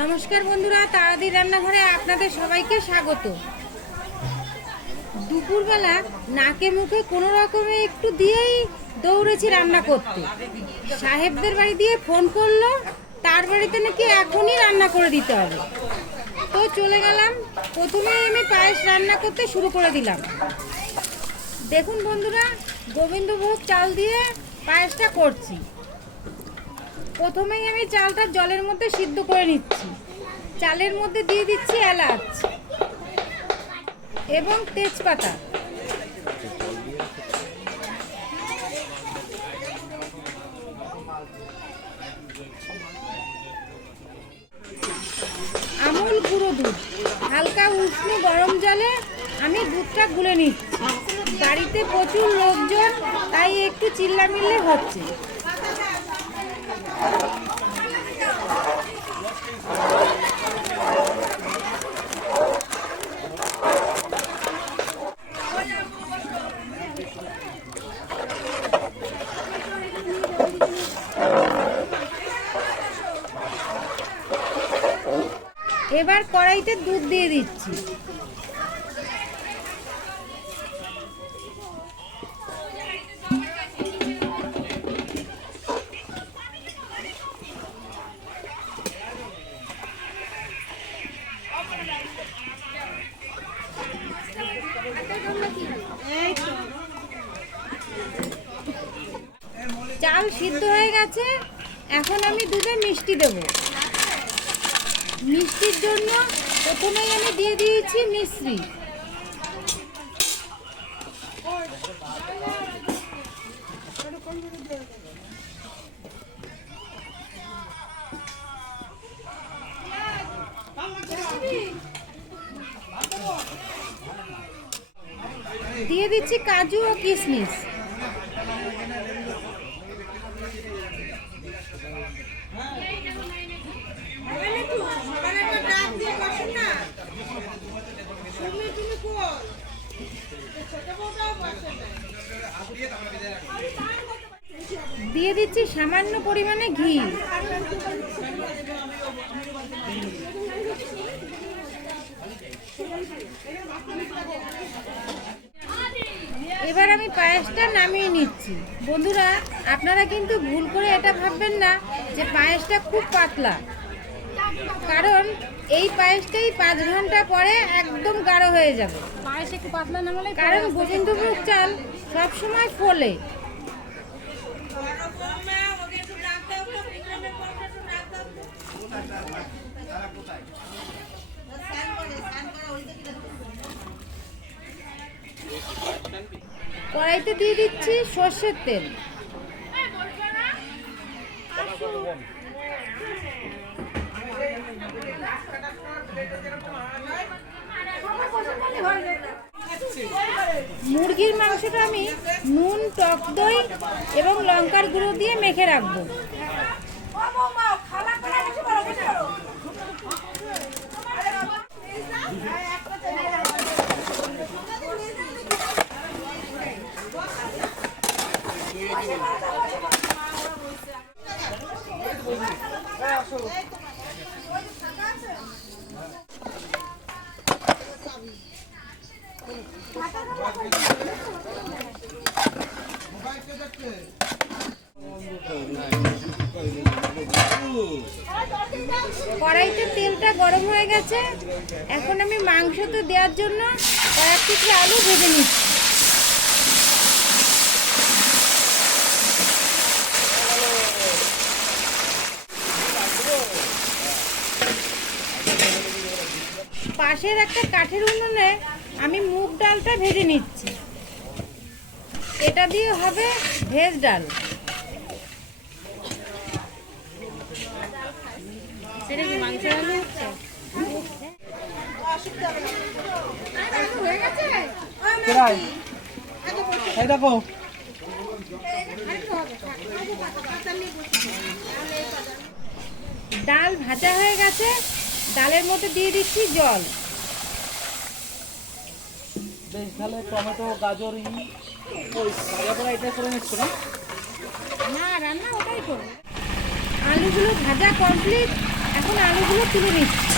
নমস্কার বন্ধুরা, তারাদির রান্নাঘরে আপনাদের সবাইকে স্বাগত। দুপুরবেলা নাকে মুখে কোনো রকমে একটু দিয়েই দৌড়েছি রান্না করতে। সাহেবদের বাড়ি দিয়ে ফোন করলো, তার বাড়িতে নাকি এখনই রান্না করে দিতে হবে। তো চলে গেলাম। প্রথমেই আমি পায়েস রান্না করতে শুরু করে দিলাম। দেখুন বন্ধুরা, গোবিন্দভোগ চাল দিয়ে পায়েসটা করছি। প্রথমেই আমি চালটা জলের মধ্যে সিদ্ধ করে নিচ্ছি। চালের মধ্যে দিয়ে দিচ্ছি এলাচ এবং তেজপাতা। আমুল গুঁড়ো দুধ হালকা উষ্ণ গরম জলে আমি দুধটা গুলে নিচ্ছি। বাড়িতে প্রচুর লোকজন, তাই একটু চিল্লামিল্লি হচ্ছে। এবার কড়াইতে দুধ দিয়ে দিচ্ছি। চাল সিদ্ধ হয়ে গেছে, এখন আমি দুধে মিষ্টি দেব। মিষ্টির জন্য প্রথমেই আমি দিয়ে দিয়েছি মিশ্রি। দিয়ে দিচ্ছি কাজু ও কিশমিশ। দিয়ে দিচ্ছি সামান্য পরিমাণে ঘি। এবার আমি পায়েসটা নামিয়ে নিচ্ছি। বন্ধুরা, আপনারা কিন্তু ভুল করে এটা ভাববেন না যে পায়েসটা খুব পাতলা, কারণ এই পায়েসটাই 5 ঘন্টা পরে একদম গাঢ় হয়ে যাবে। পায়েস একটু পাতলা না হলে, কারণ গোবিন্দভোগ চাল সবসময় ফোলে। কড়াইতে দিয়ে দিচ্ছি সর্ষের তেল। মুরগির মাংসটা আমি নুন, টক দই এবং লঙ্কার গুঁড়ো দিয়ে মেখে রাখবো। কড়াইতে তেলটা গরম হয়ে গেছে, এখন আমি মাংসতে দেওয়ার জন্য কয়েক টুকরো আলু ভেজে নিচ্ছি। পাশের একটা কাঠের উনুনে আমি মুগ ডালটা ভেজে নিচ্ছি। এটা দিয়ে হবে ভেজ ডাল। ডাল ভাজা হয়ে গেছে, ডালের মধ্যে দিয়ে দিচ্ছি জল। বেশ তাহলে টমেটো, গাজর, ওই ভাজা করা এটা করে নিচ্ছ না? না, রান্না ওটাই করব। আলুগুলো ভাজা কমপ্লিট, এখন আলুগুলো তুলে নিচ্ছি।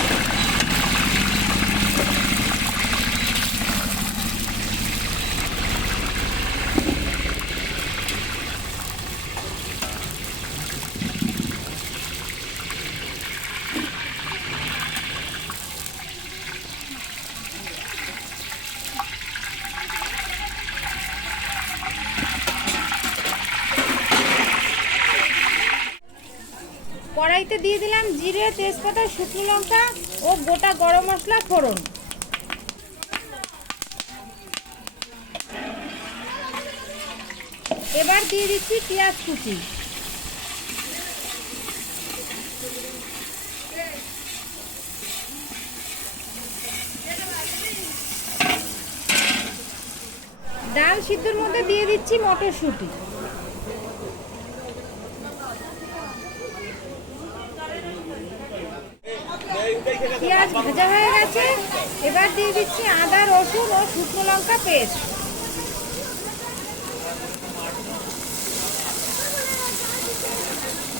কড়াইতে দিয়ে দিলাম জিরে, তেজপাতা, শুকনো লঙ্কা ও গোটা গরম মশলা ফোড়ন। এবার দিয়ে দিচ্ছি পেঁয়াজ কুচি। ডাল সিদ্ধর মধ্যে দিয়ে দিচ্ছি মটরশুঁটি। পেঁয়াজ ভাজা হয়ে গেছে, এবার দিয়ে দিচ্ছি আদা, রসুন ও শুকনো লঙ্কা পেস্ট।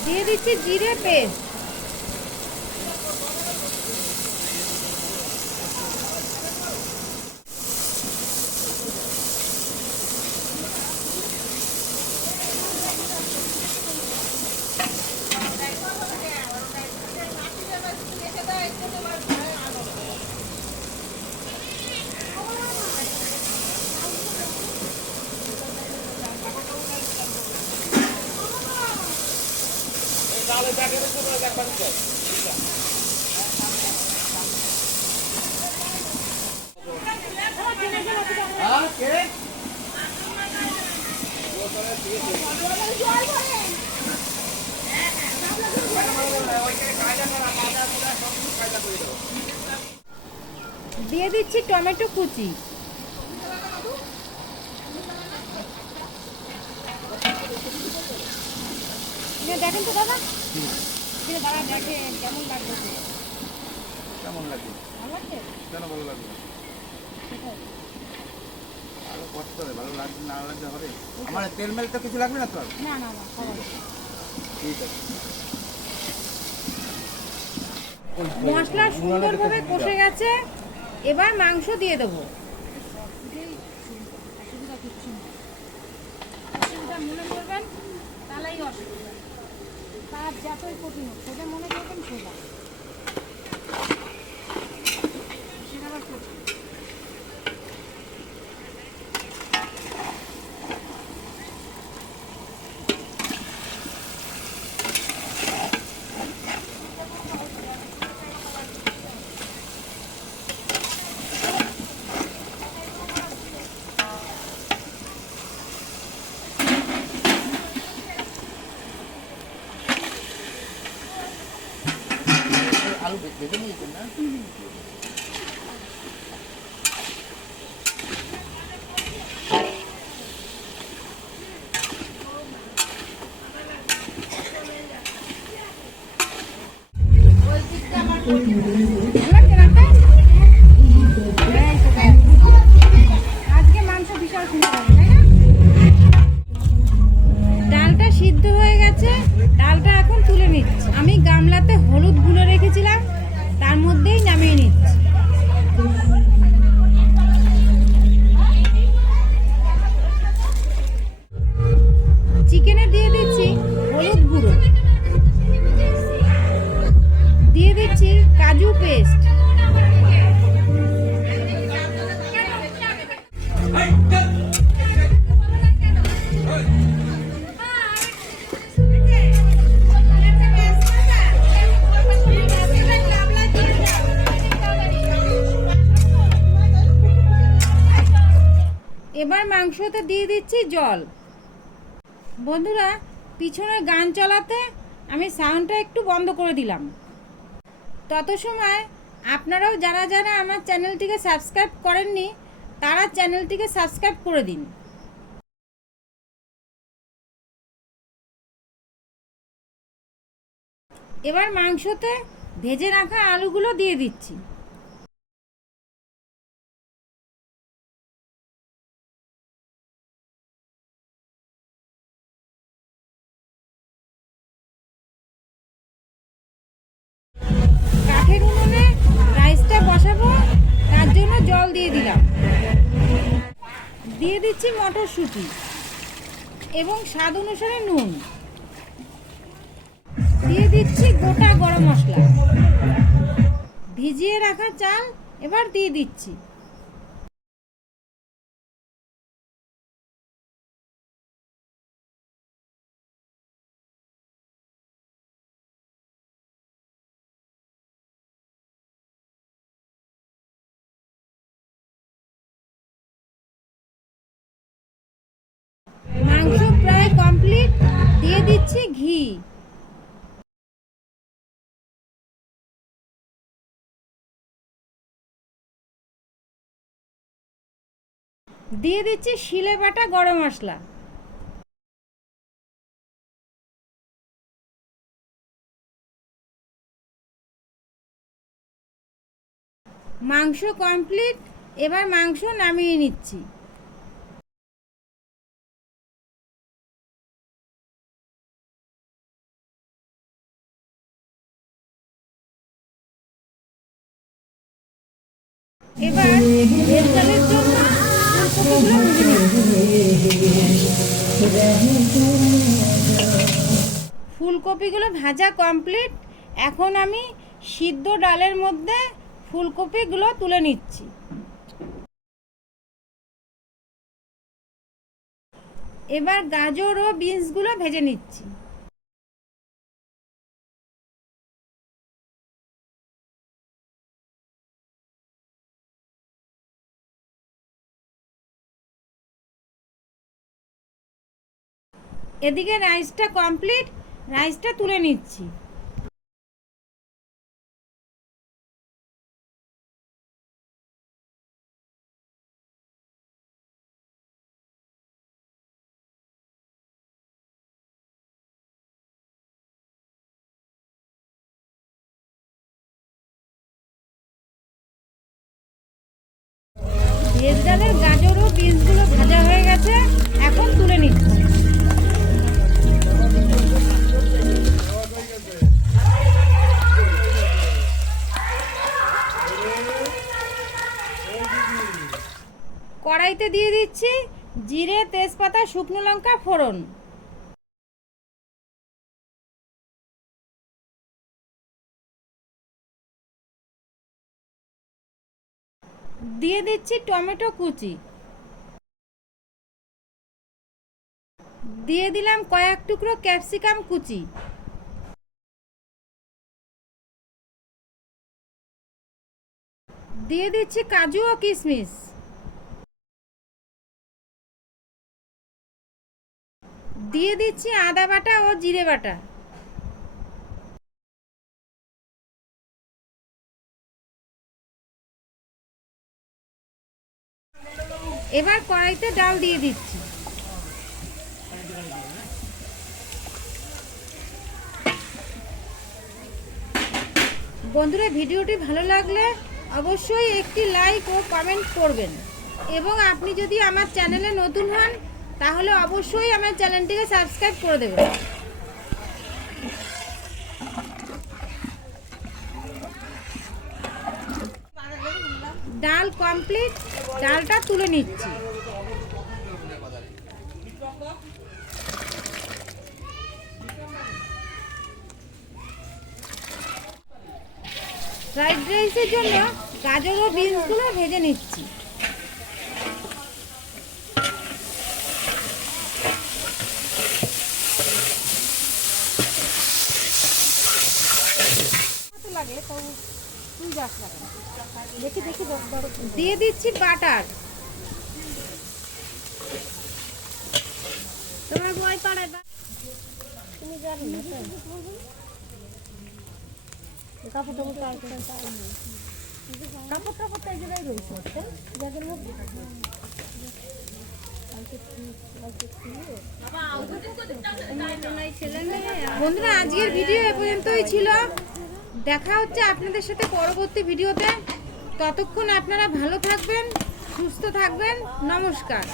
দিয়ে দিচ্ছি জিরে পেস্ট। দিয়ে দিচ্ছি টমেটো কুচি। দেখেন তো দাদা, দাদা দেখেন কেমন লাগছে। কেমন লাগবে? ভালো লাগছে? কেন ভালো লাগবে? ভালো করতে হবে, ভালো লাগবে না লাগলে হবে? আমার তেল মেল তো কিছু লাগবে না তো? না না না, ঠিক আছে। মশলা সুন্দরভাবে কষে গেছে, এবার মাংস দিয়ে দেবো। মনে করবেন তাহলেই অসুবিধা, তার যতই কঠিন হোক সোজা মনে করবেন সোজা। আলু বেঁধে নিয়েছেন না? আজকে মাংস বিশাল সুন্দর হবে, তাই না? ডালটা সিদ্ধ হয়ে গেছে, ডালটা এখন তুলে নিচ্ছি। আমি গামলাতে হলুদ গুলে রেখেছিলাম, তার মধ্যেই নামিয়ে নিচ্ছি। চিকেনে দিয়ে দিচ্ছি হলুদ গুঁড়ো, দিয়ে দিচ্ছি কাজু পেস্ট, এবার মাংসতে দিয়ে দিচ্ছি জল। বন্ধুরা, পিছনে গান চালাতে আমি সাউন্ডটা একটু বন্ধ করে দিলাম। তত সময় আপনারাও যারা যারা আমার চ্যানেলটিকে সাবস্ক্রাইব করেননি তারা চ্যানেলটিকে সাবস্ক্রাইব করে দিন। এবার মাংসতে ভেজে রাখা আলুগুলো দিয়ে দিচ্ছি। জল দিয়ে দিলাম। দিয়ে দিচ্ছি মটরশুঁটি এবং স্বাদ অনুসারে নুন। দিয়ে দিচ্ছি গোটা গরম মশলা। ভিজিয়ে রাখা চাল এবার দিয়ে দিচ্ছি। মাংস প্রায় কমপ্লিট। দিয়ে দিচ্ছি ঘি। দিয়ে দিচ্ছি শিলে বাটা গরম মশলা। মাংস কমপ্লিট। এবার মাংস নামিয়ে নিচ্ছি। এবার ভেজ ডালের জন্য ফুলকপিগুলো ভাজা কমপ্লিট। এখন আমি সিদ্ধ ডালের মধ্যে ফুলকপিগুলো তুলে নিচ্ছি। এবার গাজর ও বিনসগুলো ভেজে নিচ্ছি। এদিকে রাইসটা কমপ্লিট। রাইসটা তুলে নিচ্ছি। ভেজ ডালের গাজর ও বিনসগুলো ভাজা হয়ে গেছে, এখন তুলে নিচ্ছি। কড়াইতে দিয়ে দিচ্ছি জিরে, তেজপাতা, শুকনো লঙ্কা ফোড়ন। দিয়ে দিচ্ছি টমেটো কুচি। দিয়ে দিলাম কয়েক টুকরো ক্যাপসিকাম কুচি। দিয়ে দিচ্ছি কাজু ও কিশমিশ। দিয়ে দিচ্ছি আদা বাটা ও জিরে বাটা। এবার কড়াইতে ডাল দিয়ে দিচ্ছি। বন্ধুরা, ভিডিওটি ভালো লাগলে অবশ্যই একটি লাইক ও কমেন্ট করবেন এবং আপনি যদি আমার চ্যানেলে নতুন হন তাহলে অবশ্যই আমার চ্যানেলটিকে সাবস্ক্রাইব করে দেবেন। ডাল কমপ্লিট। ডালটা তুলে নিচ্ছি। ফ্রাইড রাইসের জন্য গাজর ও বিনসগুলো ভেজে নিচ্ছি। দিয়ে দিচ্ছি বাটার। তোমার বই পাড়ায় তুমি জানো না কাপড় এই জায়গায় রয়েছে যাদের মধ্যে বন্ধুরা, আজকের ভিডিও এ পর্যন্তই ছিল। দেখা হচ্ছে আপনাদের সাথে পরবর্তী ভিডিওতে। ততক্ষণ আপনারা ভালো থাকবেন, সুস্থ থাকবেন। নমস্কার।